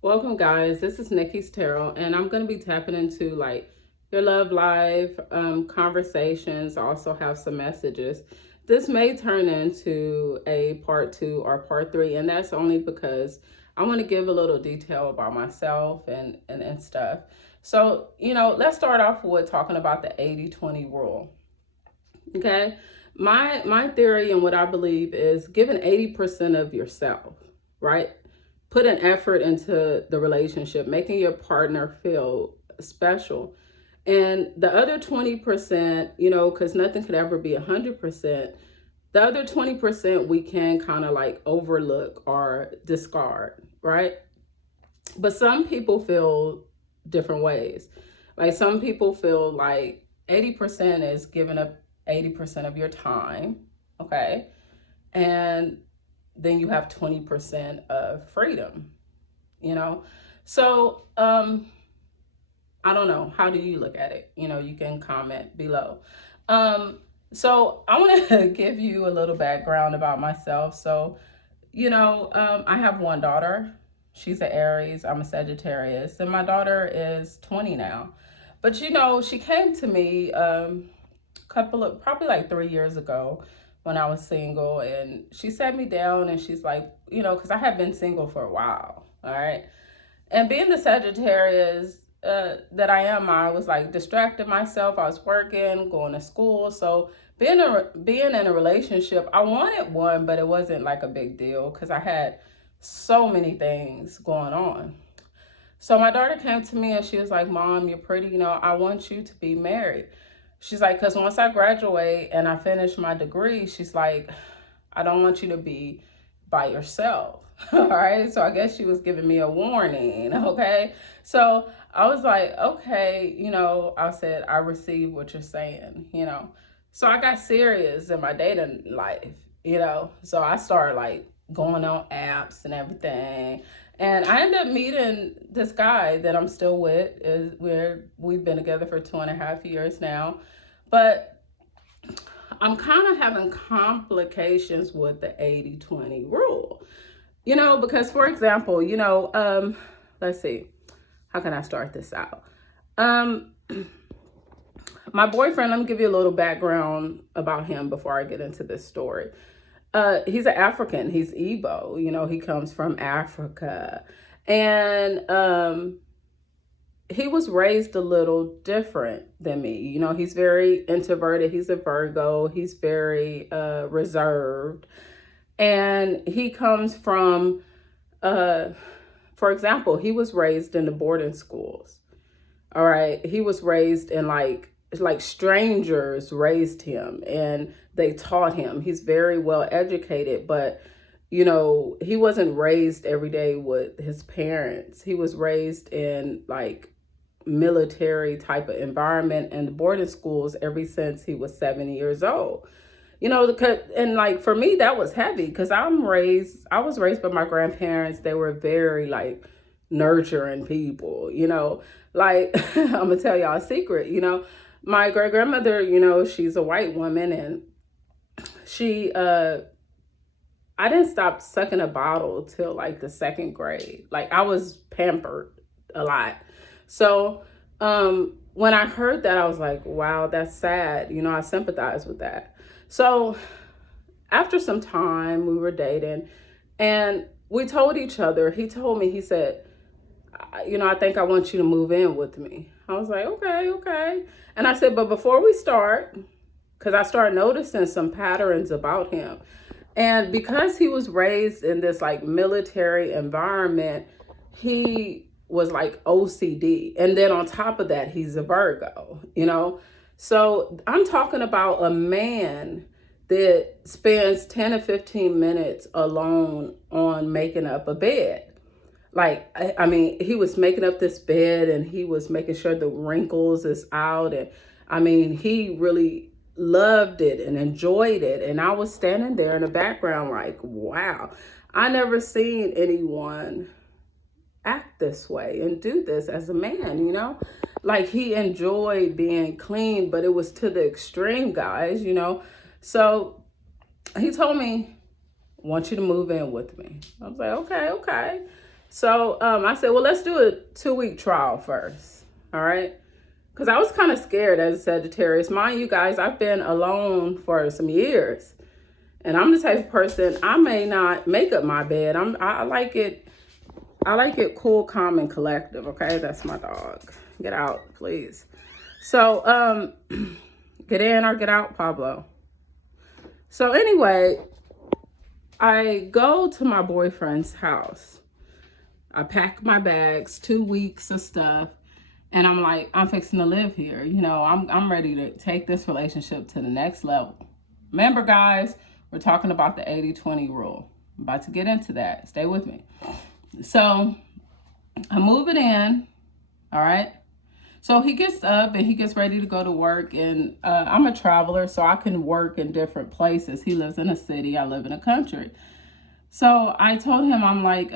Welcome, guys. This is Nikki's Tarot, and I'm going to be tapping into like your love life conversations. I also have some messages. This may turn into a part two or part three, and that's only because I want to give a little detail about myself and stuff. So, let's start off with talking about the 80-20 rule. Okay. My theory and what I believe is giving 80% of yourself, right? Put an effort into the relationship, making your partner feel special. And the other 20%, because nothing could ever be 100%, the other 20% we can kind of like overlook or discard, right? But some people feel different ways. Like some people feel like 80% is giving up 80% of your time, okay? And then you have 20% of freedom, you know? So, I don't know. How do you look at it? You can comment below. So I want to give you a little background about myself. So, I have one daughter. She's an Aries. I'm a Sagittarius, and my daughter is 20 now. But she came to me couple of probably like 3 years ago when I was single, and she sat me down and she's like, because I had been single for a while, all right, and being the Sagittarius that I am, I was like distracted myself. I was working, going to school, so being in a relationship, I wanted one, but it wasn't like a big deal because I had so many things going on. So my daughter came to me and she was like, "Mom, you're pretty. I want you to be married." She's like, because once I graduate and I finish my degree, she's like, I don't want you to be by yourself. All right. So I guess she was giving me a warning. Okay. So I was like, okay, I said, I receive what you're saying. So I got serious in my dating life. So I started like going on apps and everything. And I ended up meeting this guy that I'm still with. We've been together for 2.5 years now. But I'm kind of having complications with the 80-20 rule. Because for example, let's see, how can I start this out? My boyfriend, let me give you a little background about him before I get into this story. He's an African. He's Igbo. He comes from Africa. And he was raised a little different than me. He's very introverted. He's a Virgo. He's very reserved. And he comes from, for example, he was raised in the boarding schools. All right. He was raised in like strangers raised him and they taught him. He's very well educated, but he wasn't raised every day with his parents. He was raised in like military type of environment and boarding schools ever since he was 7 years old. And like for me, that was heavy because I was raised by my grandparents. They were very like nurturing people, like I'm gonna tell y'all a secret, my great grandmother, she's a white woman and she, I didn't stop sucking a bottle till like the second grade. Like I was pampered a lot. So when I heard that, I was like, wow, that's sad. I sympathize with that. So after some time, we were dating and we told each other, he told me, he said, I think I want you to move in with me. I was like, okay, okay. And I said, but before we start, because I started noticing some patterns about him. And because he was raised in this like military environment, he was like OCD. And then on top of that, he's a Virgo. So I'm talking about a man that spends 10 to 15 minutes alone on making up a bed. Like, I mean, he was making up this bed and he was making sure the wrinkles is out. And I mean, he really loved it and enjoyed it. And I was standing there in the background like, wow, I never seen anyone act this way and do this as a man. Like he enjoyed being clean, but it was to the extreme, guys. So he told me, I want you to move in with me. I was like, okay, okay. So I said, well, let's do a 2-week trial first. All right. Because I was kind of scared as a Sagittarius. Mind you guys, I've been alone for some years. And I'm the type of person, I may not make up my bed. I like it. I like it cool, calm, and collective. Okay, that's my dog. Get out, please. So get in or get out, Pablo. So anyway, I go to my boyfriend's house. I pack my bags, 2 weeks of stuff. And I'm like, I'm fixing to live here. You know, I'm ready to take this relationship to the next level. Remember, guys, we're talking about the 80-20 rule. I'm about to get into that. Stay with me. So I'm moving in. All right. So he gets up and he gets ready to go to work. And I'm a traveler, so I can work in different places. He lives in a city. I live in a country. So I told him, I'm like,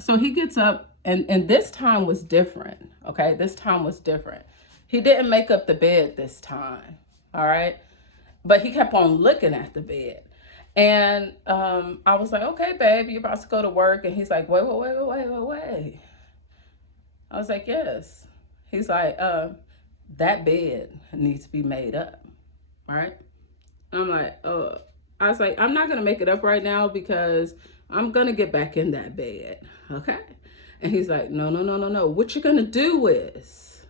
so he gets up. And this time was different, okay? This time was different. He didn't make up the bed this time, all right? But he kept on looking at the bed. And I was like, okay, babe, you're about to go to work. And he's like, wait. I was like, yes. He's like, that bed needs to be made up, all right? I'm like, I was like, I'm not going to make it up right now because I'm going to get back in that bed, okay? And he's like, no. What you're going to do is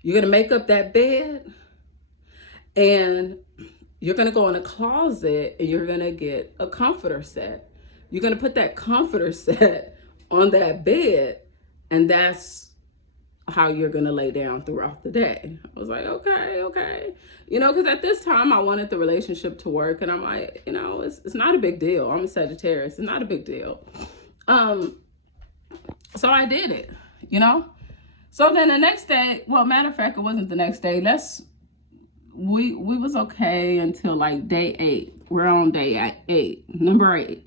you're going to make up that bed and you're going to go in a closet and you're going to get a comforter set. You're going to put that comforter set on that bed, and that's how you're going to lay down throughout the day. I was like, okay. You know, because at this time I wanted the relationship to work, and I'm like, you know, it's not a big deal. I'm a Sagittarius. It's not a big deal. So I did it, you know? So then the next day, well, matter of fact, it wasn't the next day. We was okay until like day 8. We're on day 8, number 8.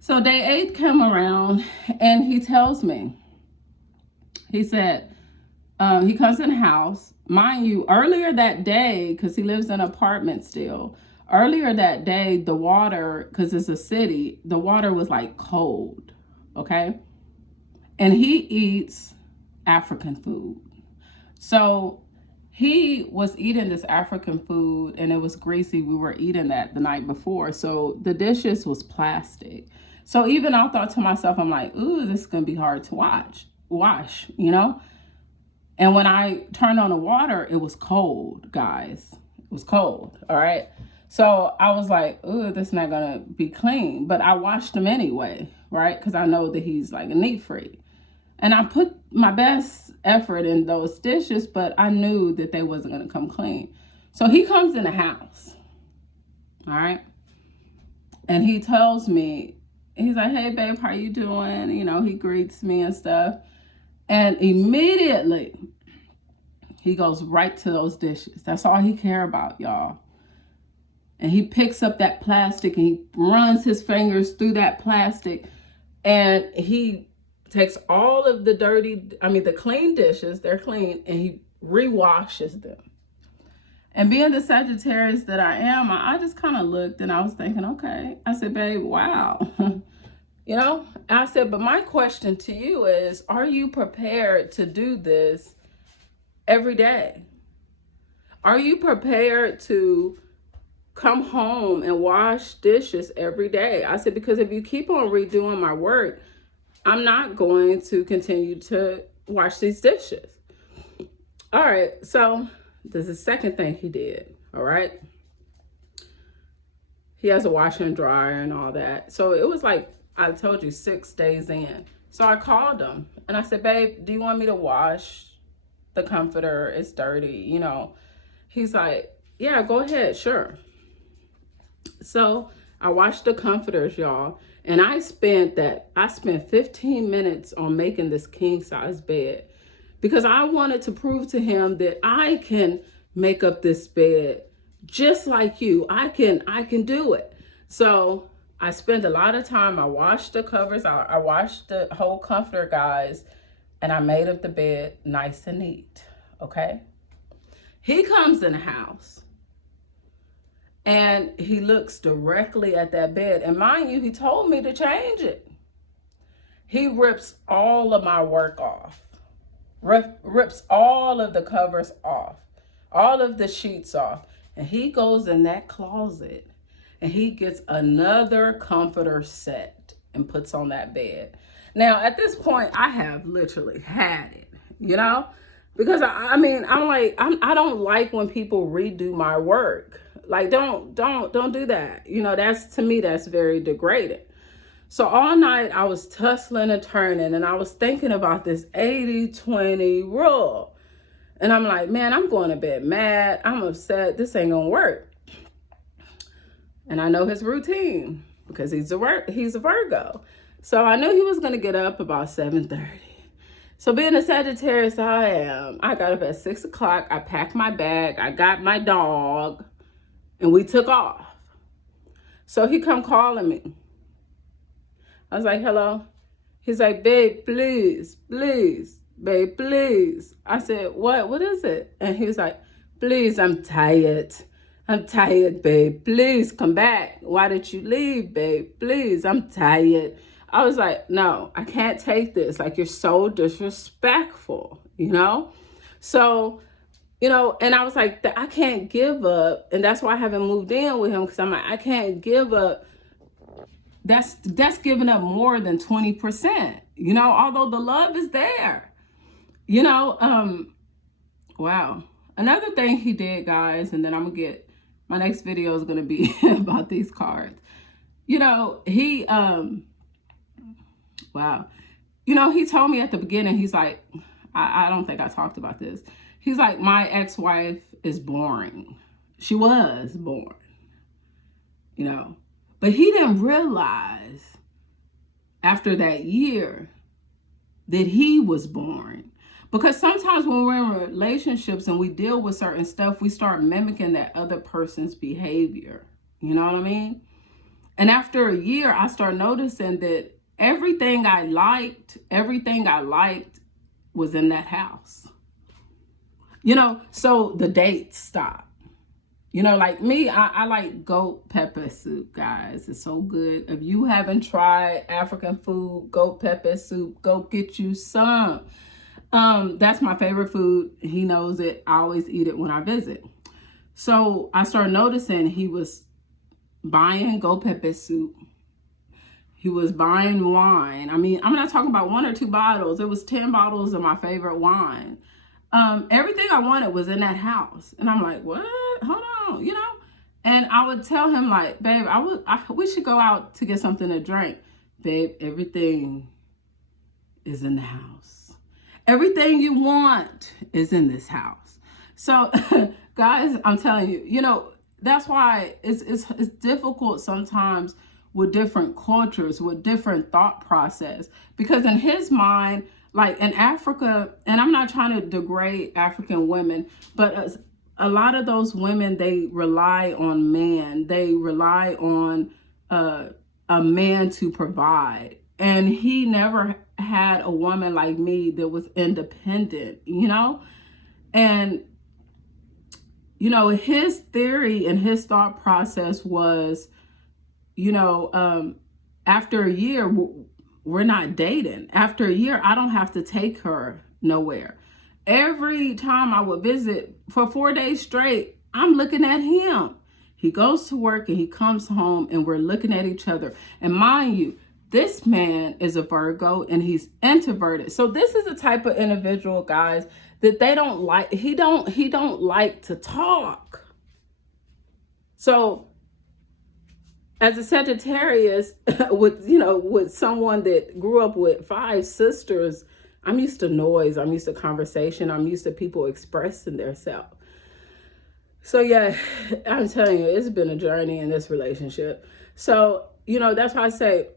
So day 8 came around and he tells me, he said, he comes in the house. Mind you, earlier that day, because he lives in an apartment still, earlier that day, the water, because it's a city, the water was like cold, okay? And he eats African food. So he was eating this African food and it was greasy. We were eating that the night before. So the dishes was plastic. So even I thought to myself, I'm like, ooh, this is going to be hard to wash, you know? And when I turned on the water, it was cold, guys. It was cold, all right? So I was like, ooh, this is not going to be clean. But I washed him anyway, right? Because I know that he's like a neat freak. And I put my best effort in those dishes, but I knew that they wasn't going to come clean. So he comes in the house, all right? And he tells me, he's like, hey, babe, how you doing? You know, he greets me and stuff. And immediately, he goes right to those dishes. That's all he care about, y'all. And he picks up that plastic and he runs his fingers through that plastic. And he takes all of the clean dishes, they're clean, and he re-washes them. And being the Sagittarius that I am, I just kind of looked and I was thinking, okay. I said, babe, wow. You know, I said, but my question to you is, are you prepared to do this every day? Are you prepared to come home and wash dishes every day? I said, because if you keep on redoing my work, I'm not going to continue to wash these dishes. All right, so this is the second thing he did, all right? He has a washer and dryer and all that. So it was like, I told you, 6 days in. So I called him and I said, babe, do you want me to wash the comforter? It's dirty, you know. He's like, yeah, go ahead, sure. So I washed the comforters, y'all. And I spent 15 minutes on making this king size bed because I wanted to prove to him that I can make up this bed just like you. I can do it. So I spent a lot of time. I washed the covers. I washed the whole comforter, guys, and I made up the bed nice and neat. Okay. He comes in the house and he looks directly at that bed. And mind you, he told me to change it. He rips all of my work off, rips all of the covers off, all of the sheets off. And he goes in that closet and he gets another comforter set and puts on that bed. Now, at this point, I have literally had it, you know? Because I mean, I don't like when people redo my work. Like, don't do that. You know, that's, to me, that's very degrading. So all night I was tussling and turning and I was thinking about this 80-20 rule. And I'm like, man, I'm going to bed mad. I'm upset. This ain't gonna work. And I know his routine because he's a Virgo. So I knew he was gonna get up about 7:30. So being a Sagittarius I am, I got up at 6 o'clock. I packed my bag. I got my dog and we took off. So he come calling me. I was like, hello. He's like, babe, please, please, babe, please. I said, what is it? And he was like, please, I'm tired. I'm tired, babe. Please come back. Why did you leave, babe? Please, I'm tired. I was like, no, I can't take this. Like, you're so disrespectful, you know? So, you know, and I was like, I can't give up. And that's why I haven't moved in with him, because I'm like, I can't give up. That's giving up more than 20%, you know, although the love is there, you know. Wow. Another thing he did, guys, and then I'm gonna get, my next video is gonna be about these cards. You know, he, wow. You know, he told me at the beginning, he's like, I don't think I talked about this. He's like, my ex-wife is boring. She was boring, you know. But he didn't realize after that year that he was boring. Because sometimes when we're in relationships and we deal with certain stuff, we start mimicking that other person's behavior. You know what I mean? And after a year, I start noticing that everything I liked was in that house. You know, so the dates stopped. You know, like me, I like goat pepper soup, guys. It's so good. If you haven't tried African food, goat pepper soup, go get you some. That's my favorite food. He knows it. I always eat it when I visit. So I started noticing he was buying goat pepper soup. He was buying wine. I mean, I'm not talking about 1 or 2 bottles. It was 10 bottles of my favorite wine. Everything I wanted was in that house. And I'm like, what? Hold on, you know? And I would tell him, like, babe, we should go out to get something to drink. Babe, everything is in the house. Everything you want is in this house. So, guys, I'm telling you, you know, that's why it's difficult sometimes with different cultures, with different thought process. Because in his mind, like in Africa, and I'm not trying to degrade African women, but a lot of those women, they rely on man. They rely on a man to provide. And he never had a woman like me that was independent, you know? And, you know, his theory and his thought process was, you know, after a year, we're not dating. After a year, I don't have to take her nowhere. Every time I would visit for 4 days straight, I'm looking at him. He goes to work and he comes home and we're looking at each other. And mind you, this man is a Virgo and he's introverted. So this is the type of individual, guys, that they don't like. He don't like to talk. So as a Sagittarius, with someone that grew up with 5 sisters, I'm used to noise. I'm used to conversation. I'm used to people expressing themselves. So yeah, I'm telling you, it's been a journey in this relationship. So, you know, that's why I say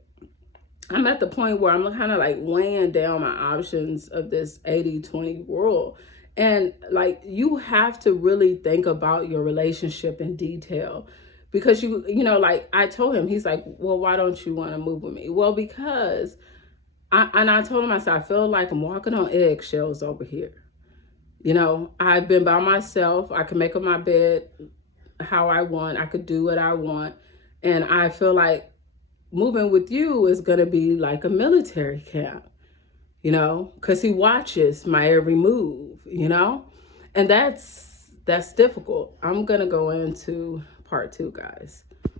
I'm at the point where I'm kind of like weighing down my options of this 80-20 rule. And like, you have to really think about your relationship in detail. Because you know, like I told him, he's like, well, why don't you want to move with me? Well, because I told him, I said, I feel like I'm walking on eggshells over here. You know, I've been by myself. I can make up my bed how I want. I could do what I want. And I feel like moving with you is going to be like a military camp, you know, because he watches my every move, you know, and that's difficult. I'm going to go into part 2, guys.